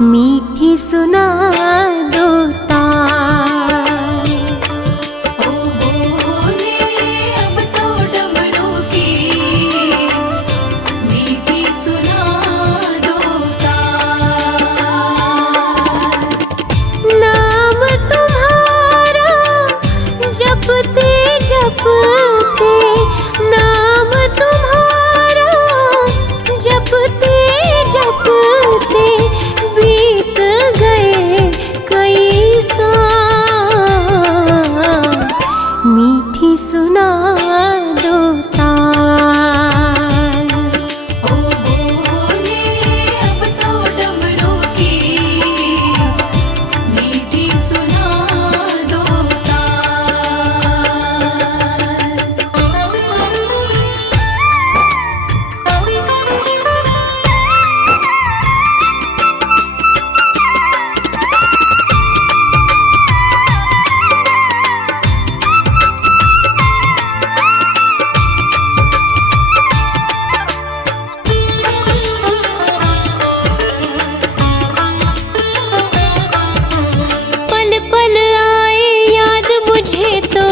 मीठी सुना दो तार। ओ बोले अब तो डमरू की मीठी सुना दो तार। नाम तुम्हारा जपते जपते, नाम तुम्हारा जपते जपते बीत गए कई साल। मीठी सुना दो तार। ओ बोले अब तो डमरू की मीठी सुना दो पल पल आए याद मुझे तो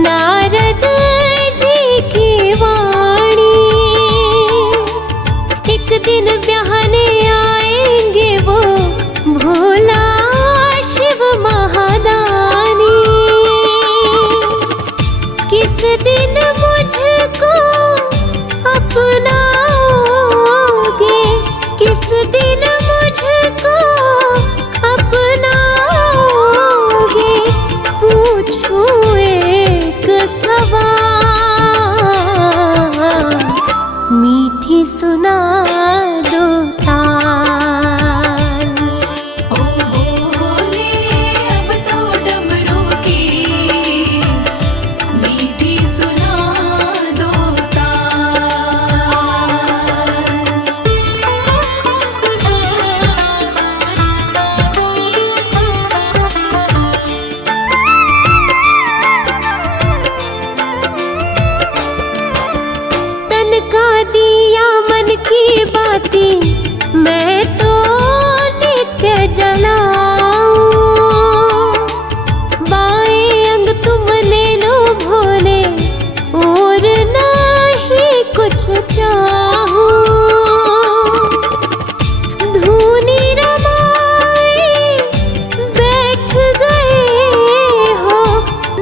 नारद जी की वाणी। एक दिन ब्याहने आएंगे वो भोला शिव महादानी। किस दिन मुझको अपनाओगे, किस दिन मुझको अपनाओगे, पूछूं एक सवाल। मीठी सुना दो तार। ओ बोले अब तो डमरू की मीठी सुना दो तन का दिया मन की बाती मैं तो नित्य जलाऊं। बाएं अंग तुम ले लो भोले और नहीं कुछ चाहूं। धूनी रमाए बैठ गए हो,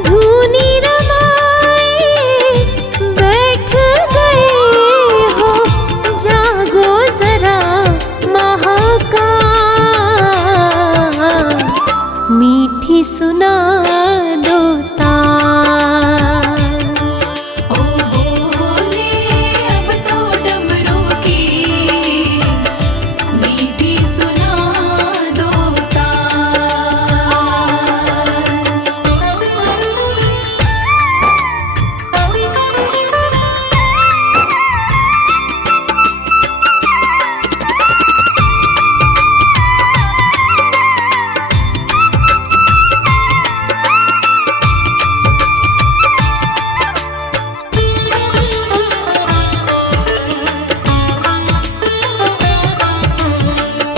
धूनी रमाए बैठ गए हो, जागो जरा महाकाल। मीठी सुना दो तार। ओ बोले अब तो डमरू की मीठी सुना दो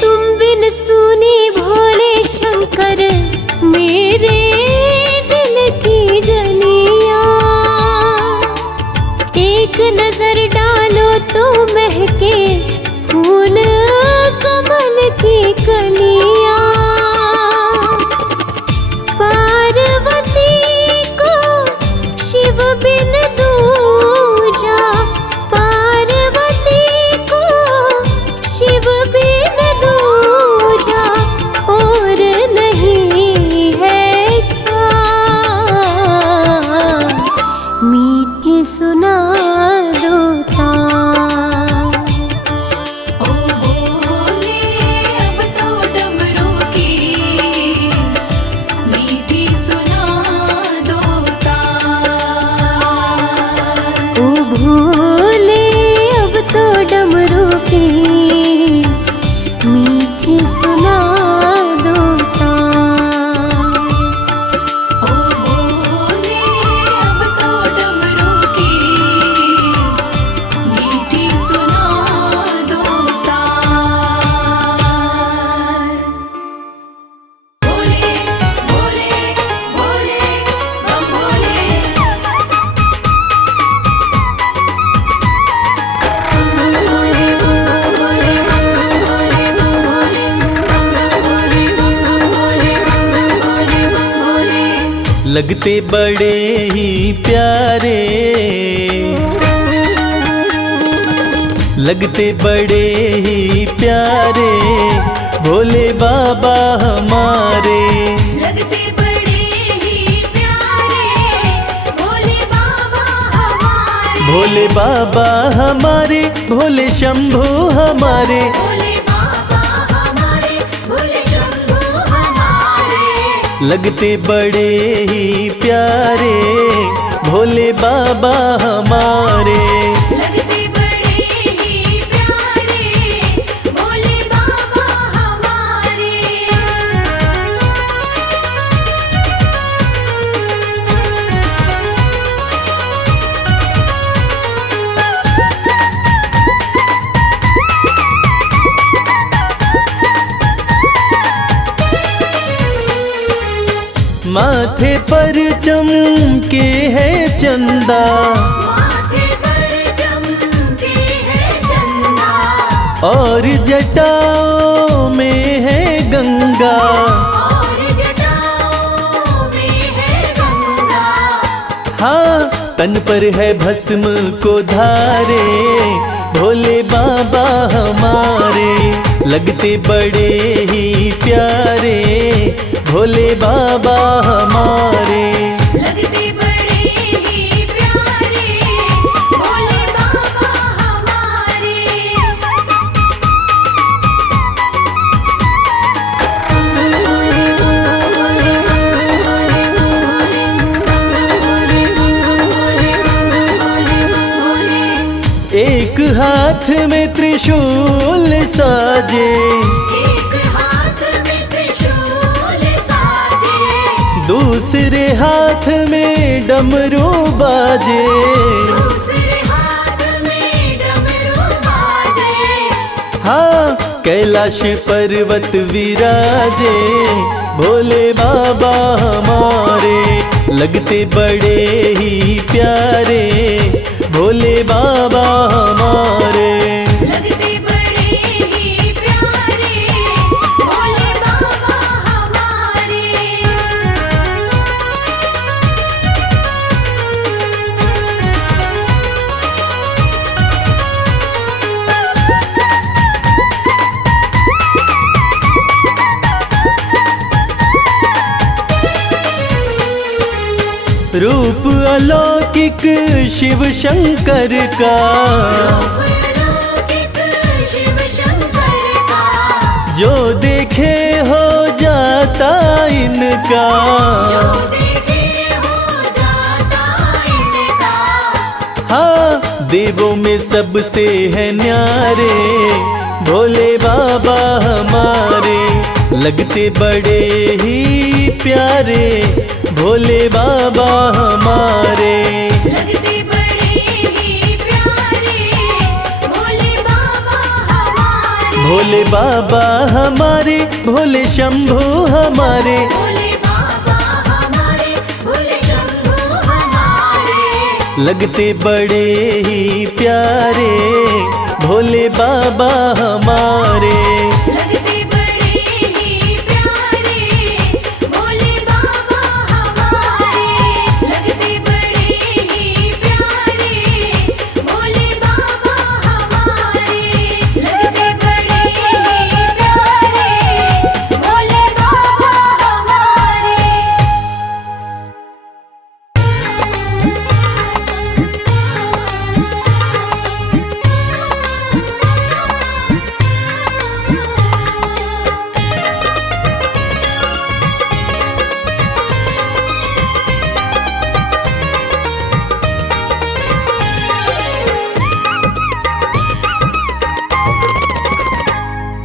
तुम बिन सुनी भोले शंकर मेरे दिल की गलियां। एक नजर डालो तो महके फूल कमल की कलियां। पार्वती को शिव बिन दूजा, पार्वती को शिव बिन दूजा और नहीं है क्या। मीठी सुना दो तार। ओ बोले अब तो डमरू की मीठी सुना दो तार। ओ भोले अब तो डमरू की मीठी सुना दो तार। ओ बोले अब तो डमरू की मीठी सुना दो तार। लगते बड़े ही प्यारे, लगते बड़े ही प्यारे भोले बाबा हमारे। लगते बड़े ही प्यारे भोले बाबा हमारे। भोले बाबा हमारे, भोले शंभू हमारे, भोले बाबा हमारे, भोले शंभू हमारे। लगते बड़े ही प्यारे भोले बाबा हमारे। लगते बड़े ही प्यारे भोले बाबा हमारे। माथे पर चमके है चंदा, माथे पर चमके है चंदा, और जटाओं में है गंगा। और जटाओं में है गंगा। हाँ, तन पर है भस्म को धारे भोले बाबा हमारे। लगते बड़े ही प्यारे भोले बाबा हमारे। लगते बड़े ही प्यारे भोले बाबा हमारे। एक हाथ में त्रिशूल साजे, एक हाथ में त्रिशूल साजे, दूसरे हाथ में डमरू बाजे। दूसरे हाथ में डमरू बाजे। हाँ, कैलाश पर्वत विराजे भोले बाबा हमारे। लगते बड़े ही प्यारे भोले बाबा हमारे। लगते बड़े ही प्यारे भोले बाबा हमारे। रूप अलौकिक शिव शंकर का, अलौकिक शिव शंकर का, जो देखे हो जाता इनका। जो देखे हो जाता इनका। हाँ, देवों में सबसे है न्यारे भोले बाबा हमारे। लगते बड़े ही प्यारे भोले बाबा हमारे। लगते बड़े ही प्यारे भोले बाबा हमारे। भोले बाबा हमारे, भोले शंभू हमारे। भोले बाबा हमारे, भोले शंभू हमारे। लगते बड़े ही प्यारे भोले बाबा हमारे। लगते बड़े ही प्यारे भोले बाबा हमारे। लगते बड़े ही प्यारे भोले बाबा हमारे। लगते बड़े ही प्यारे भोले बाबा हमारे।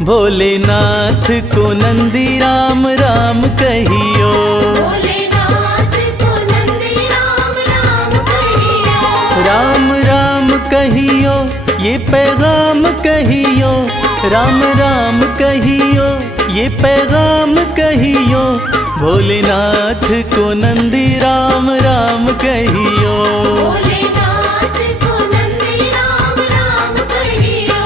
भोलेनाथ को नंदी राम राम कहियो। भोलेनाथ को नंदी राम राम कहियो। राम राम कहियो ये पैगाम कहियो। राम राम कहियो ये पैगाम कहियो। भोलेनाथ को नंदी राम राम कहियो। भोलेनाथ को नंदी राम राम कहियो।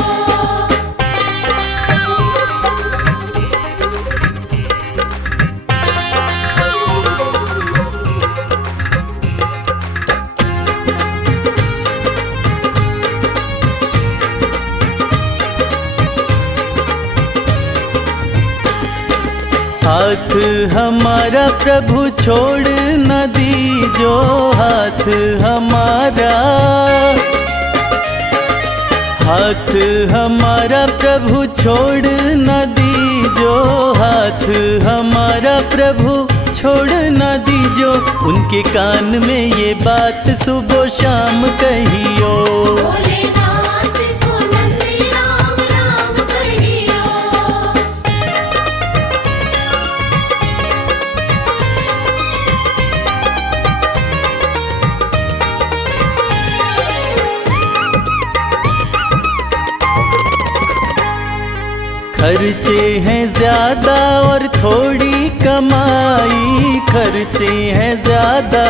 हाथ हमारा प्रभु छोड़ न दीजो, हाथ हमारा, हाथ हमारा प्रभु छोड़ न दीजो, हाथ हमारा प्रभु छोड़ न दीजो। उनके कान में ये बात सुबह शाम कहियो। भोलेनाथ को नंदी राम राम कहियो। खर्चे हैं ज्यादा और थोड़ी कमाई, खर्चे हैं ज्यादा,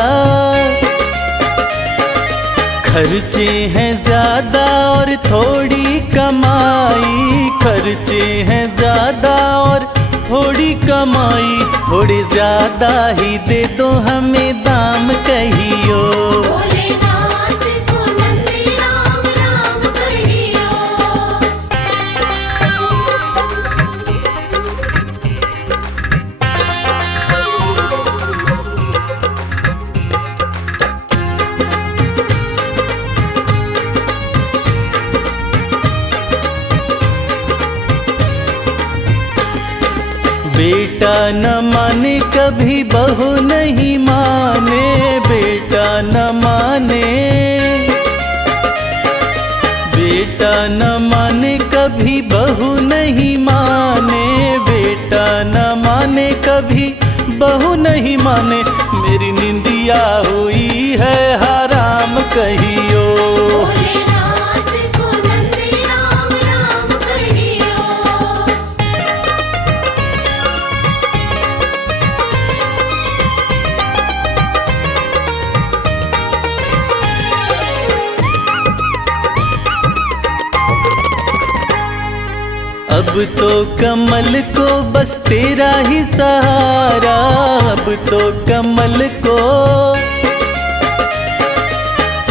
खर्चे हैं ज्यादा और थोड़ी कमाई, खर्चे हैं ज्यादा और थोड़ी कमाई। थोड़े ज्यादा ही दे दो हमें दाम कहियो। भोलेनाथ को नंदी राम राम कहियो। बेटा न माने कभी बहू नहीं माने, बेटा न माने, बेटा न माने कभी बहू नहीं माने, बेटा न माने कभी बहू नहीं माने। मेरी निंदिया हुई है हराम कहियो। भोलेनाथ को नंदी राम राम कहियो। अब तो कमल को बस तेरा ही सहारा, अब तो कमल को,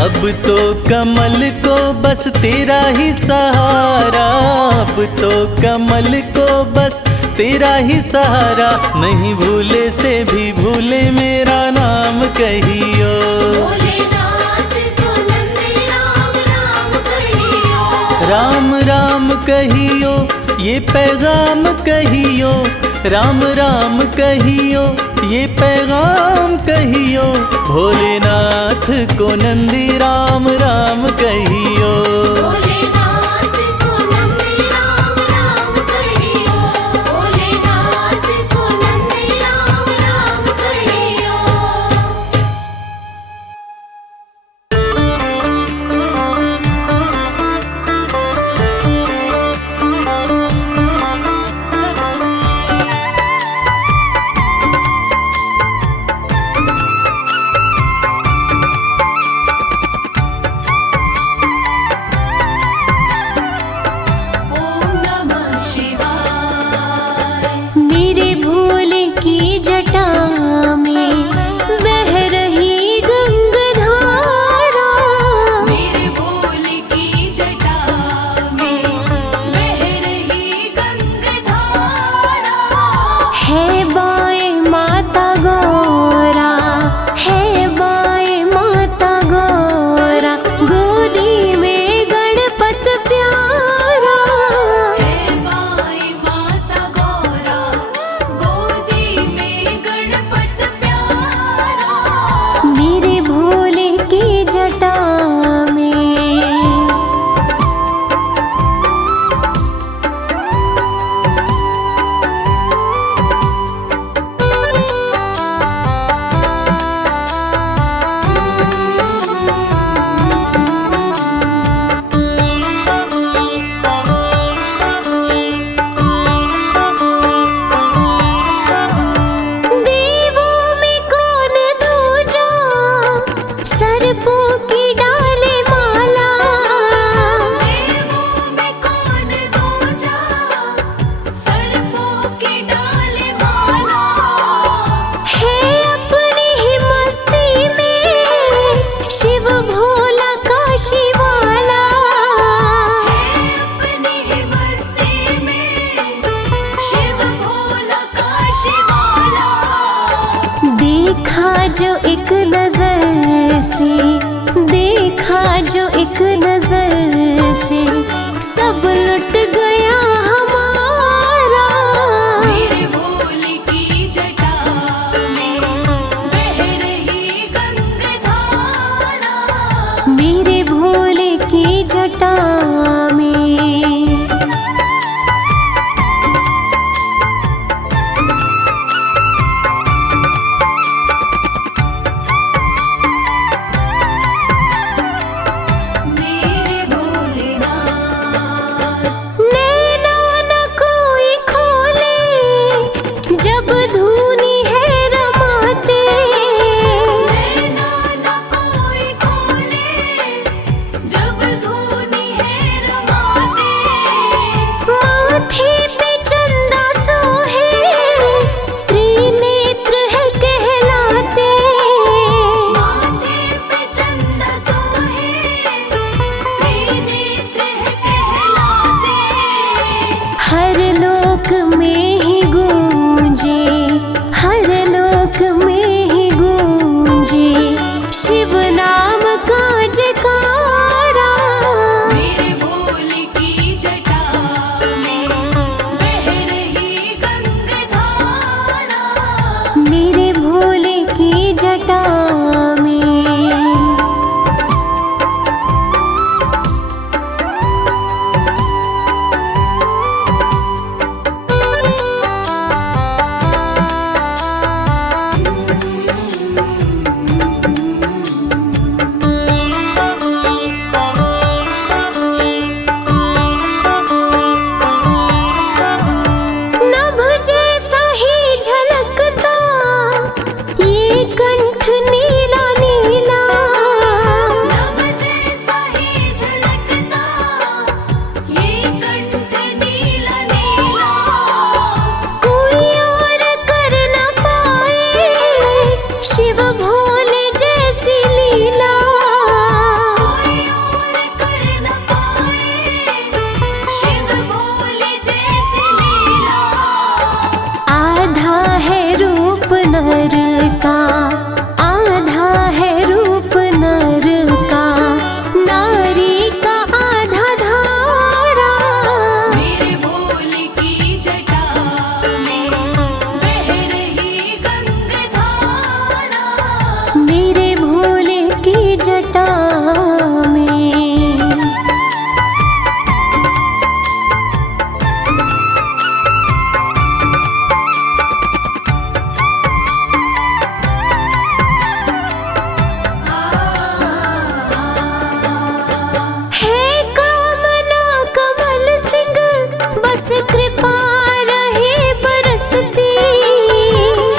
अब तो कमल को बस तेरा ही सहारा, अब तो कमल को बस तेरा ही सहारा। नहीं भूले से भी भूले मेरा नाम कहियो। भोलेनाथ को नंदी राम राम कहियो। राम राम कहियो, ये पैगाम कहियो, राम राम कहियो, ये पैगाम कहियो। भोलेनाथ को नंदी राम राम कहियो। भोलेनाथ को नंदी राम राम कहियो। भोलेनाथ को नंदी राम राम कहियो। ओम नमः शिवाय। मेरे भोले की जटा में बह रही गंगाधारा, मेरे भोले की जटा में बह रही गंगाधारा। है बाएं माता गौरा, है बाएं माता गौरा, गोदी में गणपत प्यारा। है बाई माता गौरा, गोदी में गणपत देखा जो एक नजर से, देखा जो एक नजर से, सब लुट गया हमारा। मेरे भोले की जटा में बह रही गंगाधारा, मेरे भोले की जटा में। मेरे भोलेनाथ नैना न कोई खोले जब धुनी है रमाते, नैना न कोई खोले जब धुनी है रमाते, माथे पे चंदा सोहे त्रिनेत्र है कहलाते, माथे पे चंदा सोहे त्रिनेत्र है कहलाते। हर लोक में ही गूंजे, हर लोक में ही गूंजे शिव नाम का जयकारा। मेरे भोले की जटा में बह रही गंगाधारा, मेरे भोले की जटा में। नभ जैसा ही झलकता ये कंठ नीला नीला, नभ जैसा ही झलकता ये कंठ नीला नीला, कोई और कर न पाए शिव भोले जैसी लीला। कोई और कर न पाए शिव भोले जैसी लीला। आधा है रूप नर का, आधा है रूप नर का, नारी का आधा धारा। मेरे भोले की जटा में बह रही गंगाधारा, मेरे भोले की जटा में। है कामना कमल सिंह बस कृपा रहे बरसती,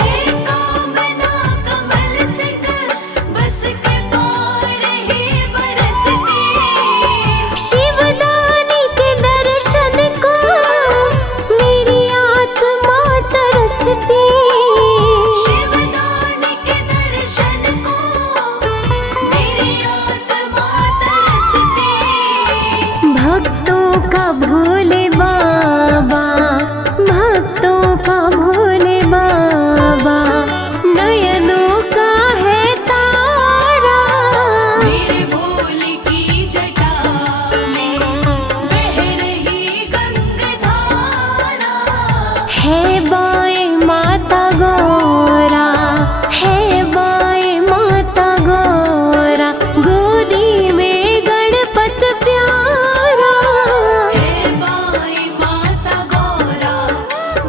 हे कामना कमल सिंह बस कृपा रहे बरसती। शिवदानी के दर्शन को मेरी आत्मा तरसती। शिवदानी के दर्शन को मेरी आत्मा तरसती। भक्तों का भोले बाबा, भक्तों का भोले बाबा, नयनों का है तारा। मेरे भोले की जटा में बह रही गंगाधारा, है बाएं माता गौरा, है बाएं माता गौरा, गोदी में गणपत प्यारा। हे बाई माता गौरा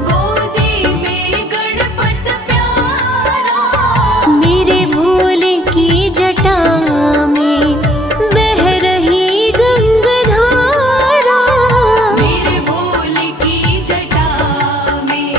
गोदी में गणपत प्यारा। मेरे भोले की जटा में बह रही गंगाधारा। मेरे भोले की जटा में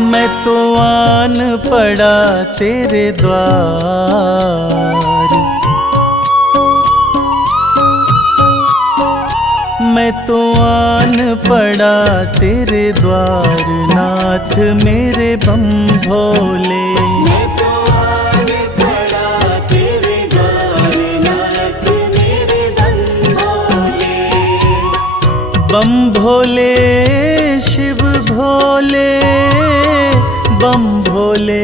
मैं तो आन पड़ा तेरे द्वार। मैं तो आन पड़ा तेरे द्वार, नाथ मेरे बम भोले। मैं तो आन पड़ा तेरे द्वार, नाथ मेरे बम भोले। बम भोले शिव भोले, बम भोले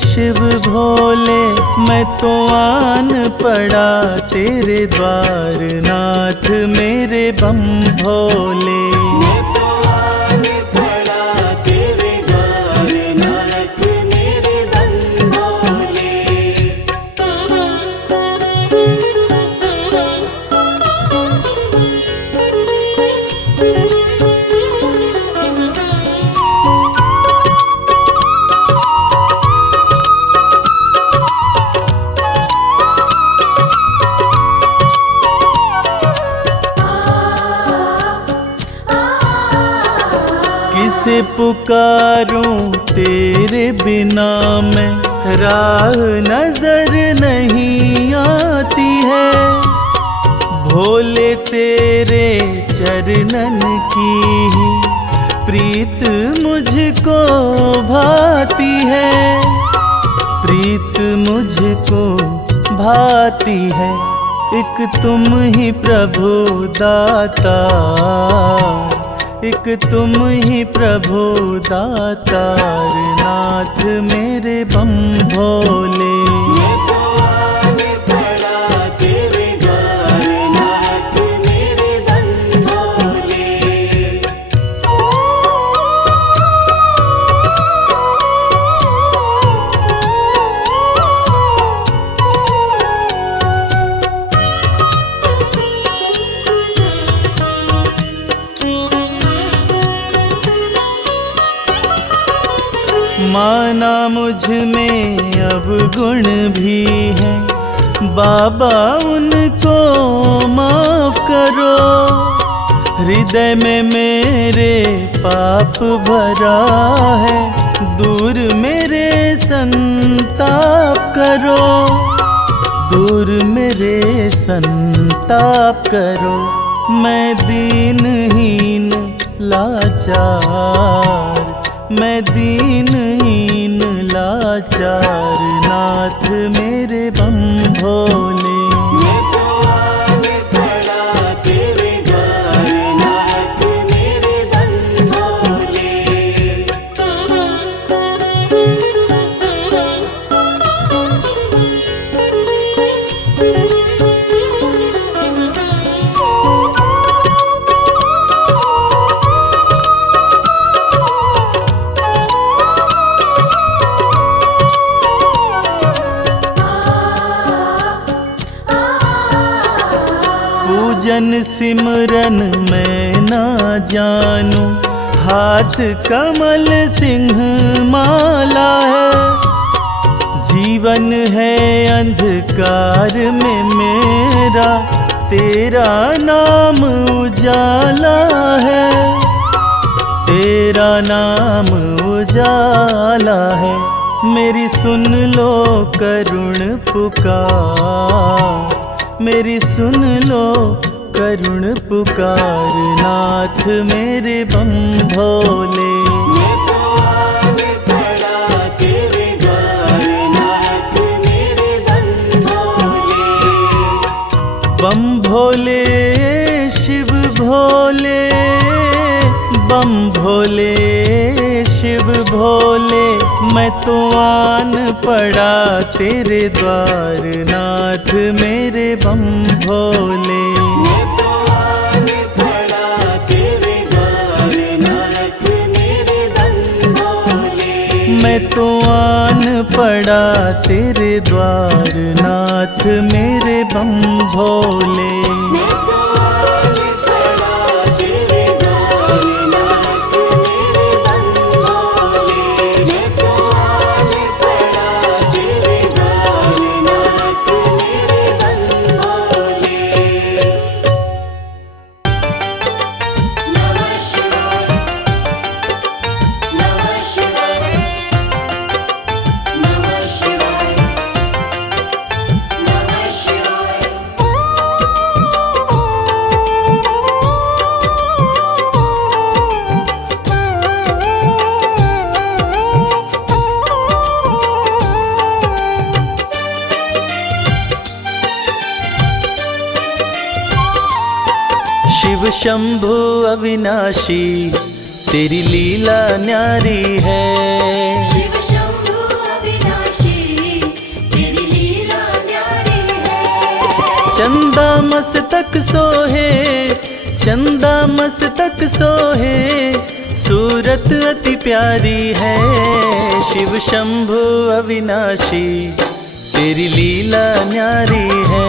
शिव भोले। मैं तो आन पड़ा तेरे द्वार, नाथ मेरे बम भोले। मैं तो आन पड़ा तेरे द्वार, नाथ मेरे बम भोले। किसे पुकारूं तेरे बिना मैं, राह नजर नहीं आती है। भोले तेरे चरणन की ही प्रीत मुझको भाती है, प्रीत मुझको भाती है। एक तुम ही प्रभु दाता, एक तुम ही प्रभु दातार, नाथ मेरे बम भोले। मैं तो आन पड़ा तेरे द्वार, नाथ मेरे बम भोले। माना मुझ में अब गुण भी है, बाबा उनको माफ करो। हृदय में मेरे पाप भरा है, दूर मेरे संताप करो, दूर मेरे संताप करो। मैं दीनहीन लाचार, मैं दीनहीन लाचार, नाथ मेरे बम भोले। मैं तो आन पड़ा तेरे द्वार, नाथ मेरे बम भोले। पूजन सिमरन मैं ना जानूं, हाथ कमल सिंह माला है। जीवन है अंधकार में मेरा, तेरा नाम उजाला है, तेरा नाम उजाला है। मेरी सुन लो करुण पुकार, मेरी सुन लो करुण पुकार, नाथ मेरे बम भोले। मैं तो आन पड़ा तेरे द्वार, नाथ मेरे बम भोले। बम भोले शिव भोले, बम भोले शिव भोले। मैं तो आन पड़ा तेरे द्वार, नाथ मेरे बम भोले। मैं तो आन पड़ा तेरे द्वार, नाथ मेरे बम भोले। मैं तो आन पड़ा तेरे द्वार, नाथ मेरे बम भोले। मैं तो आन पड़ा तेरे द्वार, नाथ मेरे बम भोले। मैं तो आन पड़ा तेरे द्वार, नाथ मेरे बम भोले। नमः शिवाय, नमः शिवाय। शंभु अविनाशी तेरी लीला न्यारी है। शिव शंभु अविनाशी तेरी लीला न्यारी है। चंदा मस्तक सोहे, चंदा मस्तक सोहे, सूरत अति प्यारी है। शिव शंभु अविनाशी तेरी लीला न्यारी है।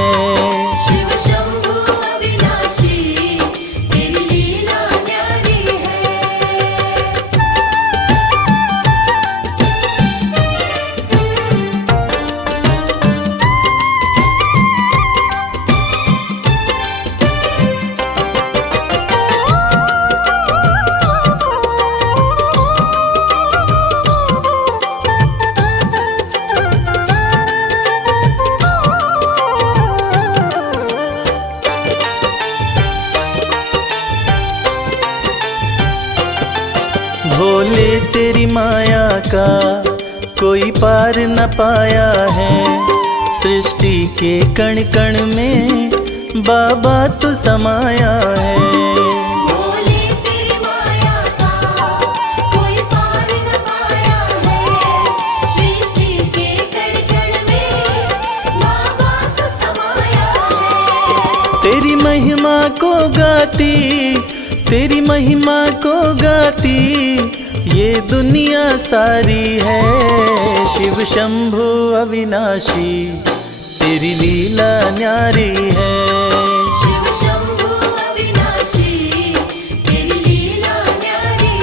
शिव शंभु अविनाशी तेरी लीला न्यारी है। भोले तेरी माया का कोई पार न पाया है। सृष्टि के कण कण में बाबा तू समाया है। भोले तेरी माया का कोई पार न पाया है। सृष्टि के कण कण में बाबा तू समाया है। तेरी महिमा को गाती, तेरी महिमा को गाती ये दुनिया सारी है। शिव शंभु अविनाशी तेरी लीला न्यारी है। शिव शंभु अविनाशी तेरी लीला न्यारी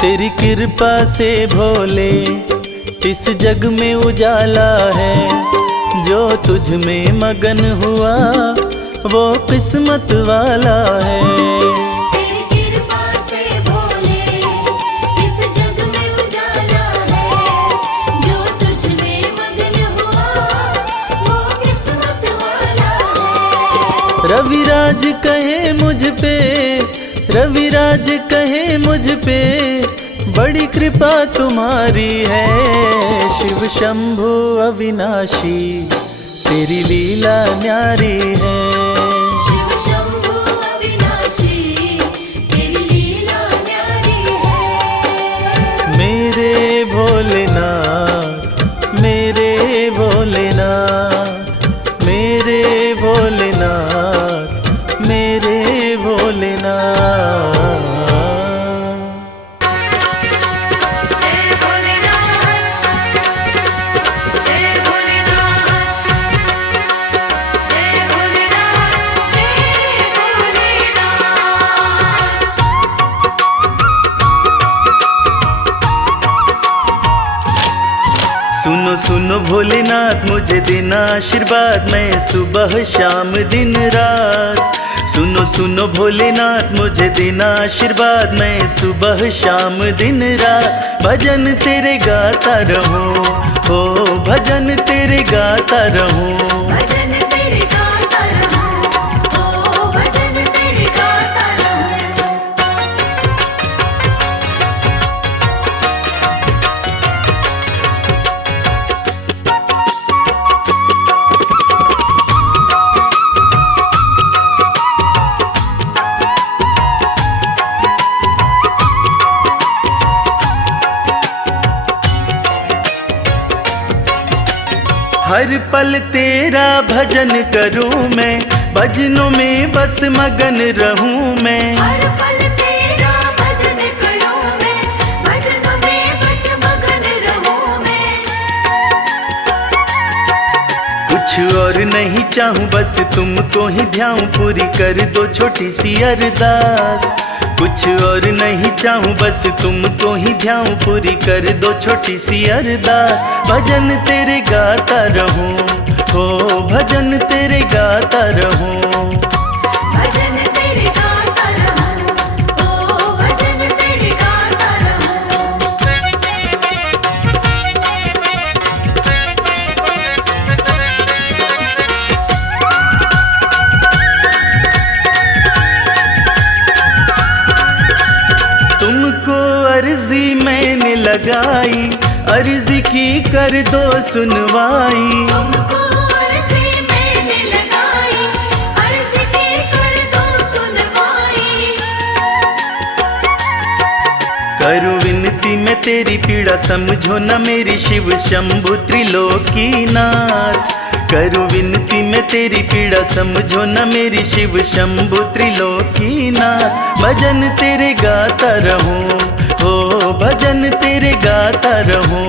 तेरी कृपा से भोले इस जग में उजाला है। जो तुझ में मगन हुआ वो किस्मत वाला है। तेरी कृपा से भोले इस जग में उजाला है। जो तुझ में मगन हुआ वो किस्मत वाला है। रविराज कहे मुझ पे, रविराज कहे मुझ पे बड़ी कृपा तुम्हारी है। शिव शंभु अविनाशी तेरी लीला न्यारी है। शिव शंभु अविनाशी तेरी लीला न्यारी है। मेरे भोलेनाथ, मेरे भोलेनाथ, मेरे भोलेनाथ, मेरे भोलेनाथ। जय भोलेनाथ, जय भोलेनाथ, जय भोलेनाथ, जय भोलेनाथ। सुनो सुनो भोलेनाथ मुझे देना आशीर्वाद, मैं सुबह शाम दिन रात। सुनो सुनो भोलेनाथ मुझे देना आशीर्वाद, मैं सुबह शाम दिन रात भजन तेरे गाता रहूं। हो भजन तेरे गाता रहूं। भजन तेरे गाता रहूं। ओ भजन तेरे गाता रहूं। हर पल तेरा भजन करूं मैं, भजनों में बस मगन रहूं मैं। हर पल तेरा भजन करूं मैं, भजनों में बस मगन रहूं मैं। कुछ और नहीं चाहूं बस तुमको ही ध्याऊं, पूरी कर दो छोटी सी अरदास। कुछ और नहीं चाहूं बस तुमको ही ध्याऊं, पूरी कर दो छोटी सी अरदास। भजन तेरे गाता रहूं। हो भजन तेरे गाता रहूं। भजन तेरे गाता रहूं। ओ भजन तेरे गाता रहूं। लगाई, अर्ज की कर दो सुनवाई। तुमको अर्जी मैंने लगाई, अर्जी की कर दो सुनवाई। करूं विनती मैं तेरी पीड़ा, समझो न मेरी शिव शंभु त्रिलोकीनाथ। करूं विनती मैं तेरी पीड़ा, समझो न मेरी शिव शंभु त्रिलोकीनाथ। भजन तेरे गाता रहूं, हो भजन तेरे गाता रहूं।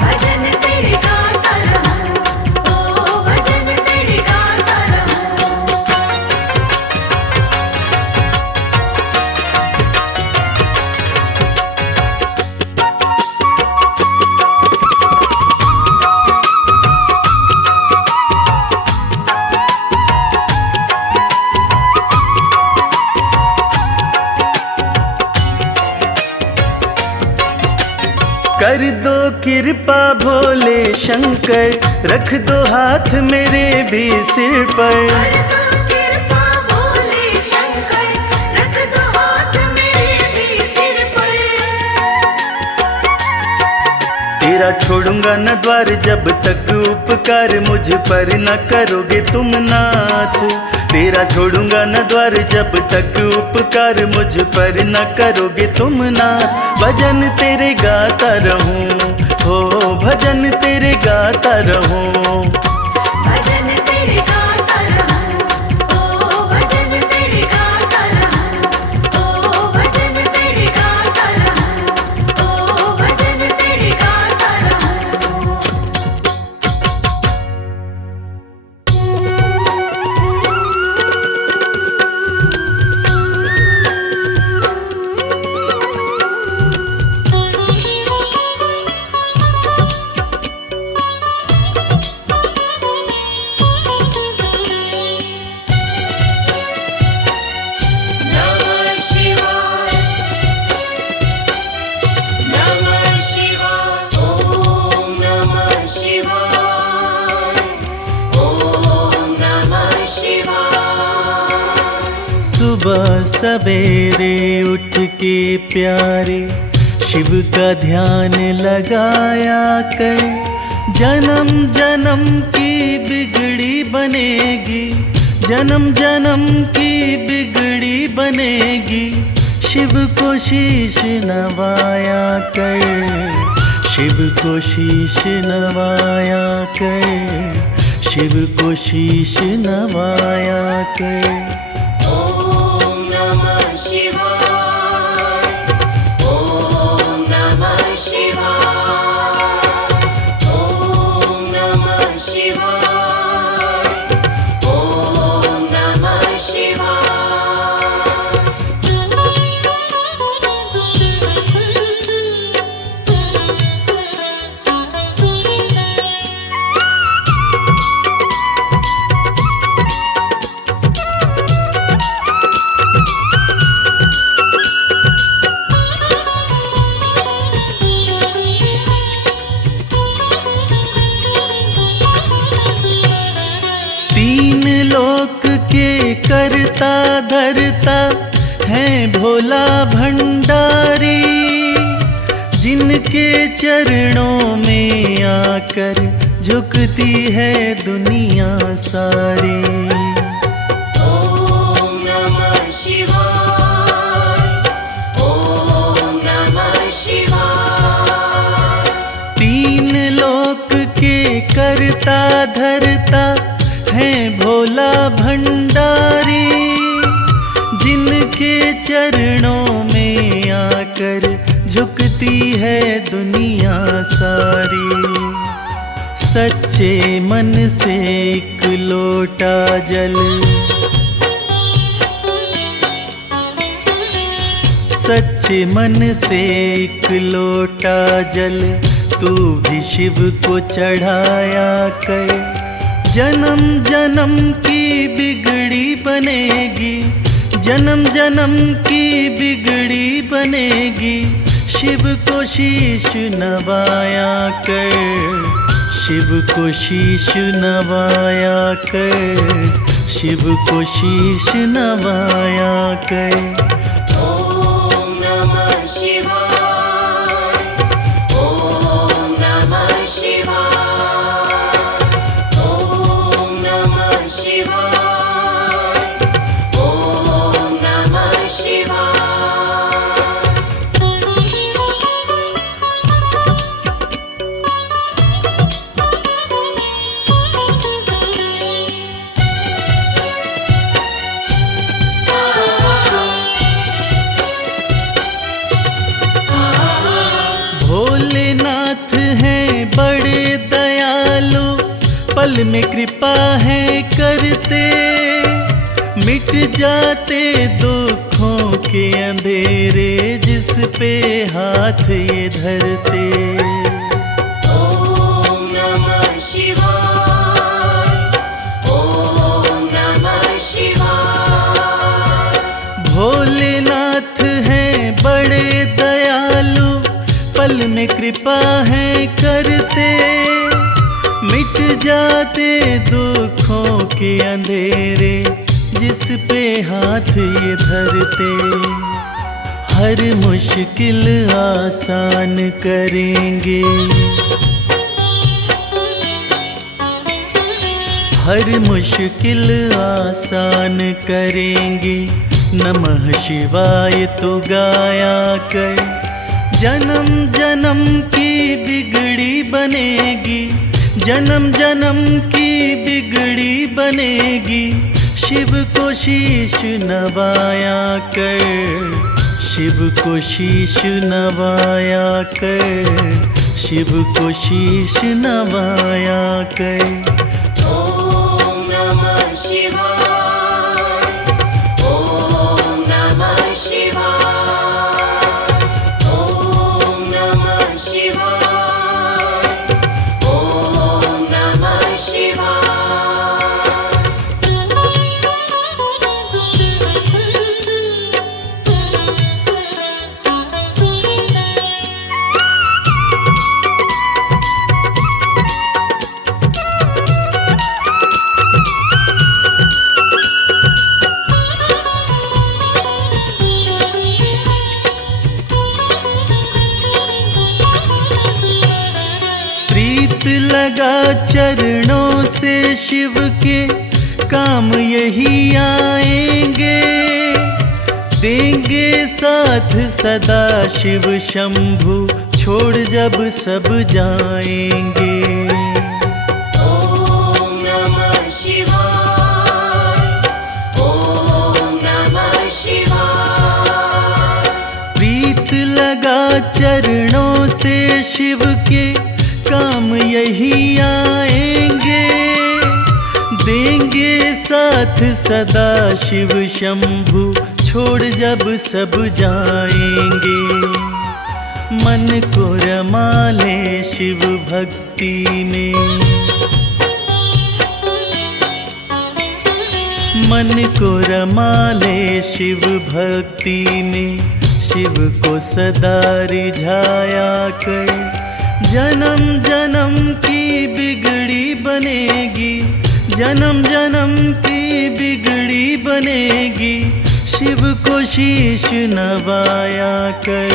भजन तेरे गाता रहूं, ओ भजन तेरे गाता रहूं। कर दो कृपा भोले शंकर, रख दो हाथ मेरे भी सिर पर। कर दो कृपा भोले शंकर, रख दो हाथ मेरे भी सिर पर। तेरा छोड़ूंगा न द्वार जब तक उपकार मुझ पर न करोगे तुम नाथ। तेरा छोड़ूंगा न द्वार जब तक उपकार मुझ पर न करोगे तुम नाथ। भजन तेरे गाता रहूं, हो भजन तेरे गाता रहूं। भजन तेरे गाता रहूं, ओ भजन तेरे गाता रहूं। ओ भजन तेरे गाता रहूं, ओ भजन तेरे गाता रहूं। नमः शिवाय, नमः शिवाय, ओम नमः शिवाय, ओम नमः शिवाय। सुबह सवेरे उठ के प्यारे शिव का ध्यान लगाया कर। जन्म जन्म की बिगड़ी बनेगी, जन्म जन्म की बिगड़ी बनेगी। शिव को शीश नवाया कर, शिव को शीश नवाया कर, शिव को शीश नवाया कर। ओम नमः शिवाय, ओम नमः शिवाय, ओम नमः शिवाय, ओम नमः शिवाय। तीन लोक के करता धरता है भोला भंडारी। जिनके चरणों में आकर झुकती है दुनिया सारी। ओम नमः शिवाय, ओम नमः शिवाय। तीन लोक के करता धरता है भोला भंडारी। जिनके चरणों में आकर झुकती है दुनिया सारी। सच्चे मन से एक लोटा जल, सच्चे मन से एक लोटा जल तू भी शिव को चढ़ाया कर। जन्म जन्म की बिगड़ी बनेगी, जन्म जन्म की बिगड़ी बनेगी। शिव को शीश नवाया कर, शिव को शीश नवाया कर, शिव को शीश नवाया कर। ओम नमः शिवाय, पल में कृपा है करते, मिट जाते दुखों के अंधेरे, जिस पे हाथ ये धरते। ॐ नमः शिवाय, ॐ नमः शिवाय। भोलेनाथ हैं बड़े दयालु, पल में कृपा है करते, मिट जाते दुखों के अंधेरे, जिस पे हाथ ये धरते। हर मुश्किल आसान करेंगे, हर मुश्किल आसान करेंगे। नमः शिवाय तो गाया कर, जन्म जन्म की बिगड़ी बनेगी, जन्म जन्म की बिगड़ी बनेगी। शिव को शीश नवाया कर, शिव को शीश नवाया कर, शिव को शीश नवाया कर। ॐ नमः शिवाय, ॐ नमः शिवाय, ॐ नमः शिवाय, ॐ नमः शिवाय। प्रीत लगा चरणों से शिव के, काम यही आएंगे, देंगे साथ सदा शिव शंभु, छोड़ जब सब जाएंगे। ॐ नमः शिवाय, ॐ नमः शिवाय। प्रीत लगा चरणों से शिव के, काम यही आएंगे, देंगे साथ सदा शिव शंभु, छोड़ जब सब जाएंगे। मन को रमा ले शिव भक्ति में, मन को रमा ले शिव भक्ति में। शिव को सदा रिझाया कर, जन्म जन्म की बिगड़ी बनेगी, जन्म जन्म की बिगड़ी बनेगी। शिव को शीश नवाया कर,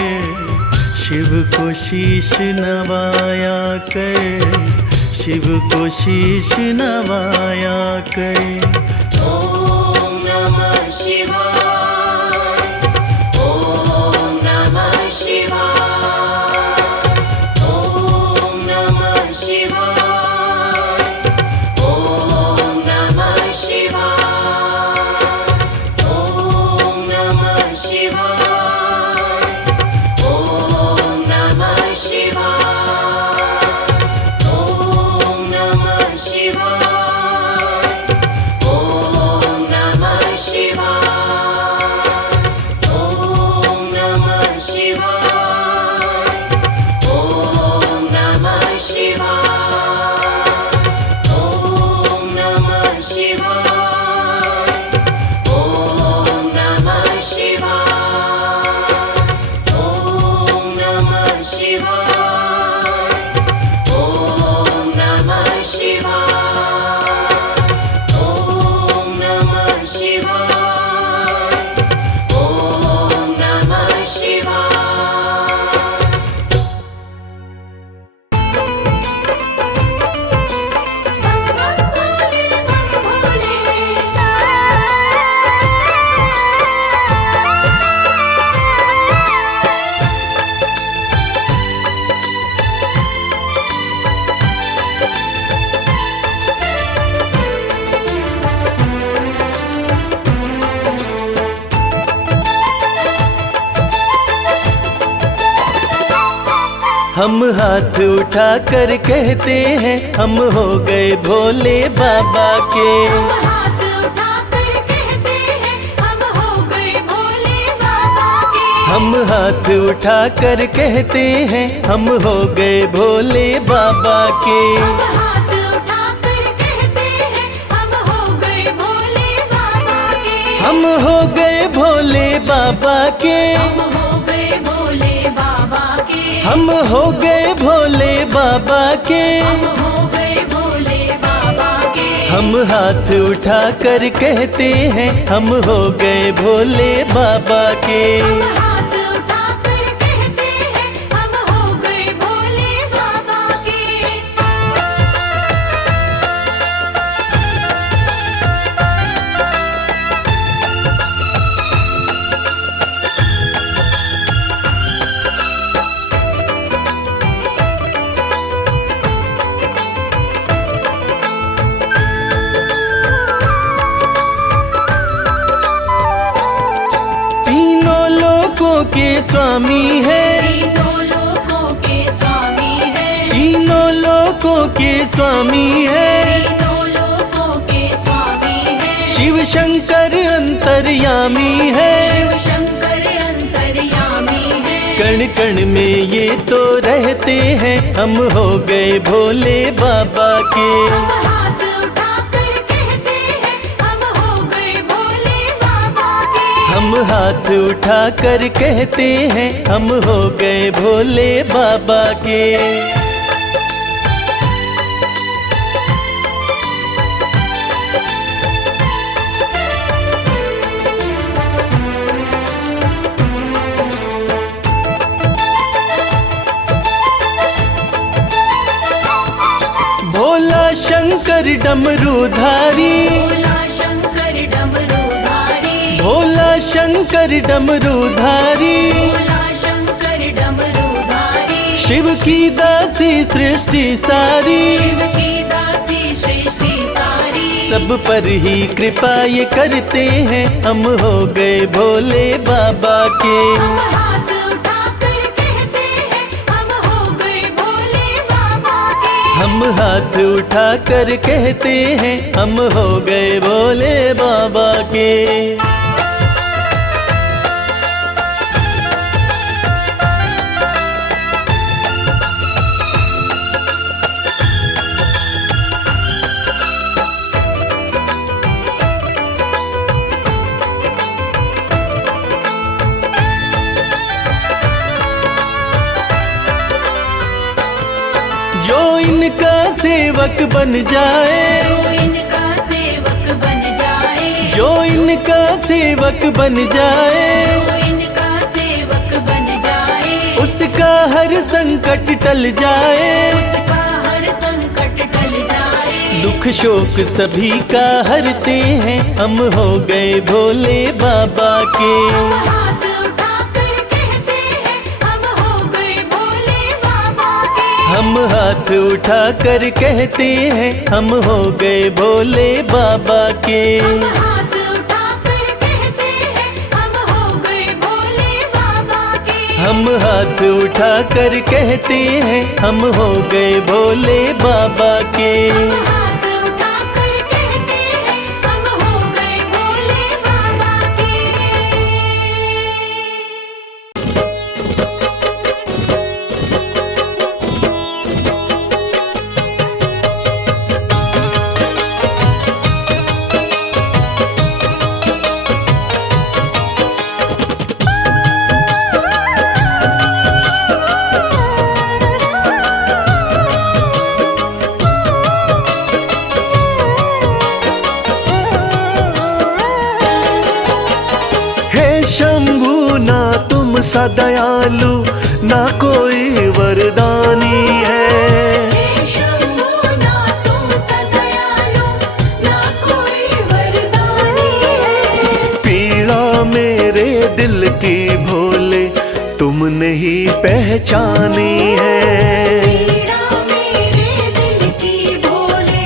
शिव को शीश नवाया कर, शिव को शीश नवाया कर। ॐ नमः शिवाय, ॐ नमः शिवाय, ॐ नमः शिवाय, ॐ नमः शिवाय, ॐ नमः शिवाय, ॐ नमः शिवाय, ॐ नमः शिवाय, ॐ हम हाथ उठा कर कहते हैं हम हो गए भोले बाबा के। हाथ उठाकर कहते हैं हम हो गए भोले बाबा के। हम हाथ उठा कर कहते हैं हम हो गए भोले बाबा के। हाथ उठाकर कहते हैं हम हो गए भोले बाबा के। हम हो गए भोले बाबा के। हम हो गए भोले बाबा के। हम हो गए भोले बाबा के। हम हो गए भोले बाबा के। हम हाथ उठा कर कहते हैं हम हो गए भोले बाबा के। हाथ उठाकर कहते हैं हम हो गए भोले बाबा के। तीनों लोकों के स्वामी है। तीनों लोकों के स्वामी है। तीनों लोकों के स्वामी है। तीनों लोकों के स्वामी है। शिव शंकर अंतर्यामी है। शिव शंकर अंतर्यामी है। कण कण में ये तो रहते हैं हम हो गए भोले बाबा के। हाथ उठाकर कहते हैं हम हो गए भोले बाबा के। हम हाथ उठा कर कहते हैं हम हो गए भोले बाबा के। भोला शंकर डमरूधारी। भोला शंकर डमरूधारी। भोला शंकर डमरूधारी। भोला शंकर डमरूधारी। शिव की दासी सृष्टि सारी। शिव की दासी सृष्टि सारी। सब पर ही कृपा ये करते हैं हम हो गए भोले बाबा के। हाथ उठाकर कहते हैं हम हो गए भोले बाबा के। हम हाथ उठा कर कहते हैं हम हो गए भोले बाबा के। जो इनका सेवक बन जाए। जो इनका सेवक बन जाए। जो इनका सेवक बन जाए। जो इनका सेवक बन जाए। उसका हर संकट टल जाए। उसका हर संकट टल जाए। दुख शोक सभी का हरते हैं हम हो गए भोले बाबा के। हाथ उठाकर कहते हैं हम हो गए भोले बाबा के। हम हाथ उठा कर कहते हैं हम हो गए भोले बाबा के। हाथ उठाकर कहते हैं हम हो गए भोले बाबा के। हम हाथ उठा कर कहते हैं हम हो गए भोले बाबा के। हाथ उठाकर कहते हैं हम हो गए भोले बाबा के। शंभु ना तुम सा दयालु ना कोई वरदानी है। हे शंभु ना तुम सा दयालु ना कोई वरदानी है। पीड़ा मेरे दिल की भोले तुमने ही पहचानी है। पीड़ा मेरे दिल की भोले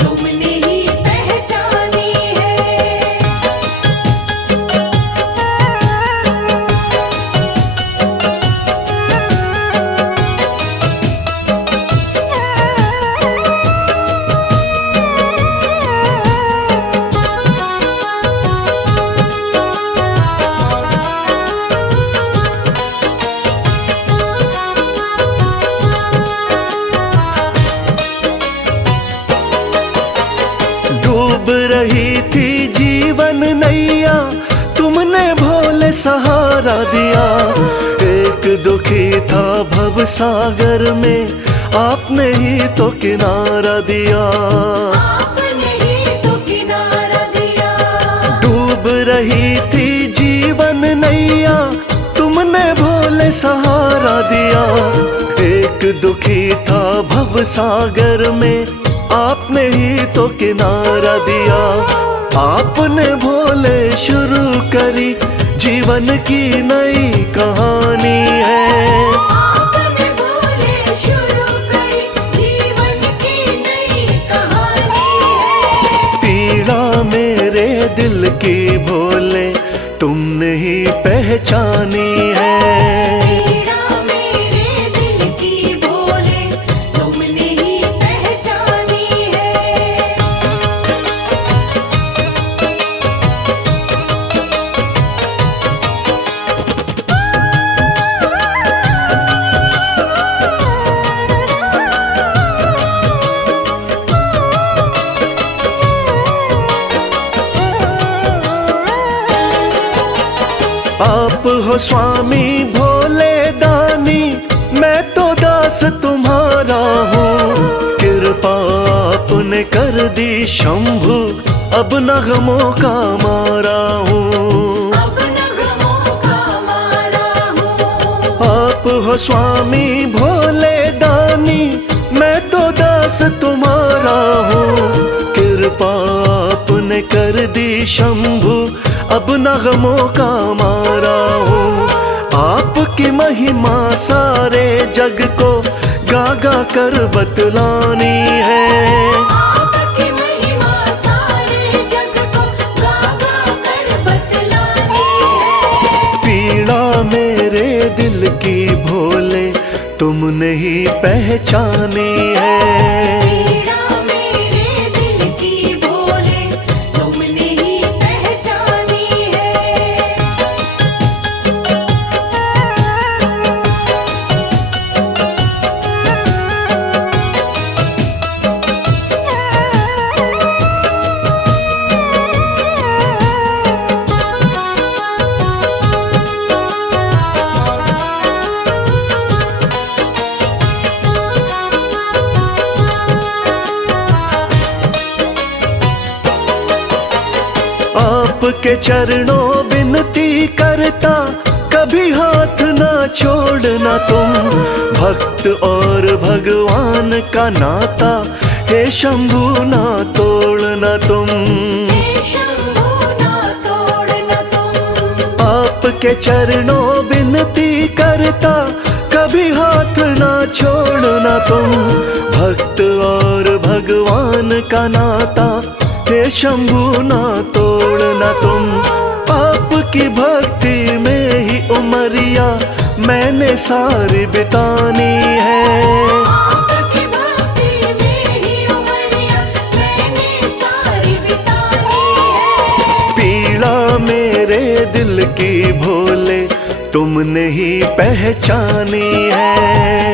तुमने ही पहचानी है। सहारा दिया। एक दुखी था भव सागर में, आपने ही तो किनारा दिया। आपने ही तो किनारा दिया। डूब रही थी जीवन नैया, तुमने भोले सहारा दिया। एक दुखी था भव सागर में, आपने ही तो किनारा दिया। आपने भोले शुरू करी जीवन की नई कहानी है। आपने भोले शुरू करी जीवन की नई कहानी है। पीड़ा मेरे दिल की भोले तुमने ही पहचानी है। पीड़ा मेरे दिल की भोले तुमने ही पहचानी है। आप हो स्वामी भोले दानी, मैं तो दास तुम्हारा हूँ। कृपा आपने कर दी शंभु, अब नगमों का मारा हूँ। अब नगमों का मारा हूँ। आप हो स्वामी भोले दानी, मैं तो दास तुम्हारा हूँ। कृपा आपने कर दी शंभु, अब नगमों का मारा हूँ। आपकी महिमा सारे जग को गा गा कर बतलानी है। आपकी महिमा सारे जग को गा गा कर बतलानी है। पीड़ा मेरे दिल की भोले तुमने ही पहचानी है। पीड़ा मेरे दिल की भोले तुमने ही पहचानी है। आपके चरणों विनती करता, कभी हाथ ना छोड़ना तुम। भक्त और भगवान का नाता, हे शंभु ना तोड़ना तुम। हे शंभु ना तोड़ना तुम। आपके चरणों विनती करता, कभी हाथ ना छोड़ना तुम। भक्त और भगवान का नाता, हे शंभु ना तोड़ना तुम। आपकी भक्ति में ही उमरिया मैंने सारी बितानी है। आपकी भक्ति में ही उमरिया मैंने सारी बितानी है। पीड़ा मेरे दिल की भोले तुमने ही पहचानी है।